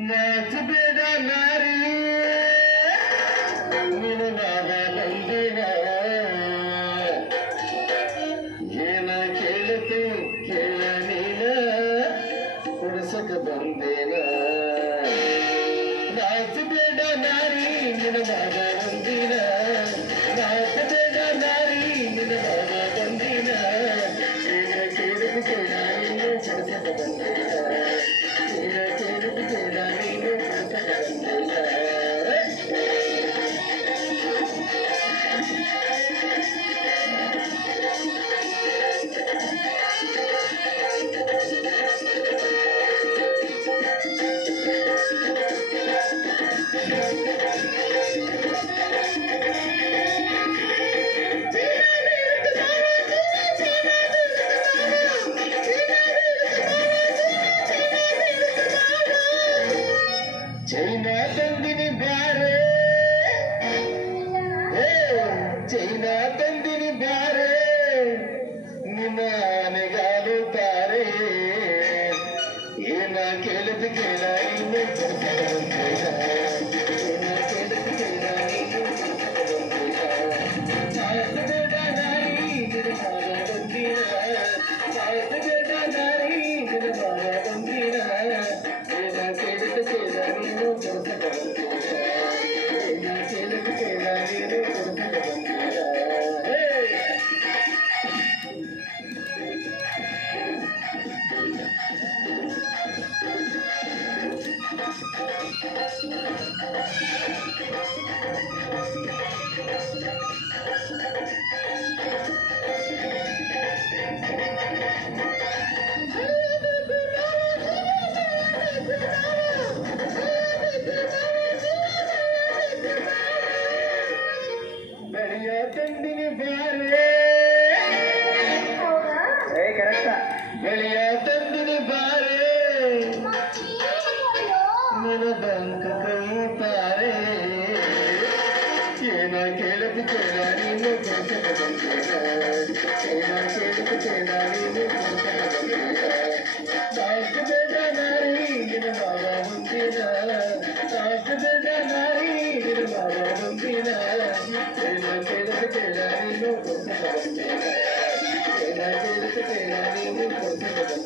नाच बेड़ा नारी ನಿನ್ನ ಬಂದಿನ ಏನ ಕೇಳಿತು ಕೇಳ ನೀನ ಕುಡಿಸಕ ಬಂದೇನ ನಾಚ ಬೇಡ ನಾರಿ ನಿನ್ನ ಬಂದಿನ ನಾಚ ಬೇಡ ನಾರಿ ನಿನ್ನ ಬಂದಿನ ಏನ ಕೇಳಿತು ಕೇಳ ನೀನು ಕುಡಿಸಕ ಬಂದೇನ ಏನ ಕೇಳಿತು ಕೇಳ ನೀನು ಕುಡಿಸಕ ಬಂದೇನ ಚೈನಾ ತಂದಿನಿ ಬ್ಯಾರೆ ಚೈನಾ ತಂದಿನಿ ಬ್ಯಾರೆ ನಿಮ್ಮ ನೆಗಾಲು ತಾರೆ ಏನ ಕೇಳಿದ ಕೇಳ ಇನ್ನು ಬೆಳೆಯ ತಂದಿನಿ ಬ್ಯಾರೆ ಬೆಳೆಯ ತಂದಿನಿ ಬಾರೆ ನಿನ್ನ ಬಂಕ ಕೈತಾರೆ ಏನ ಕೇಳದ ಕೇಳ ನೀನು ಕೊಡ್ಸಕ ಬಂದೇನ ಏನ ಕೇಳದ ಕೇಳ ನೀನು ಕೊಡ್ಸಕ ಬಂದೇನ ಸಾಕ ಬೇಡ ನಾರಿ ನಿನ್ನ ಮಾವ ಮುಂದಿನ ಸಾಕ ಬೇಡ ನಾರಿ ನಿನ್ನ ಮಾವ ಮುಂದಿನ ಏನ ಕೇಳದ ಕೇಳ ನೀನು ಕೊಡ್ಸಕ ಬಂದೇನ ಏನ ಕೇಳದ ಕೇಳ ನೀನು ಕೊಡ್ಸಕ ಬಂದೇನ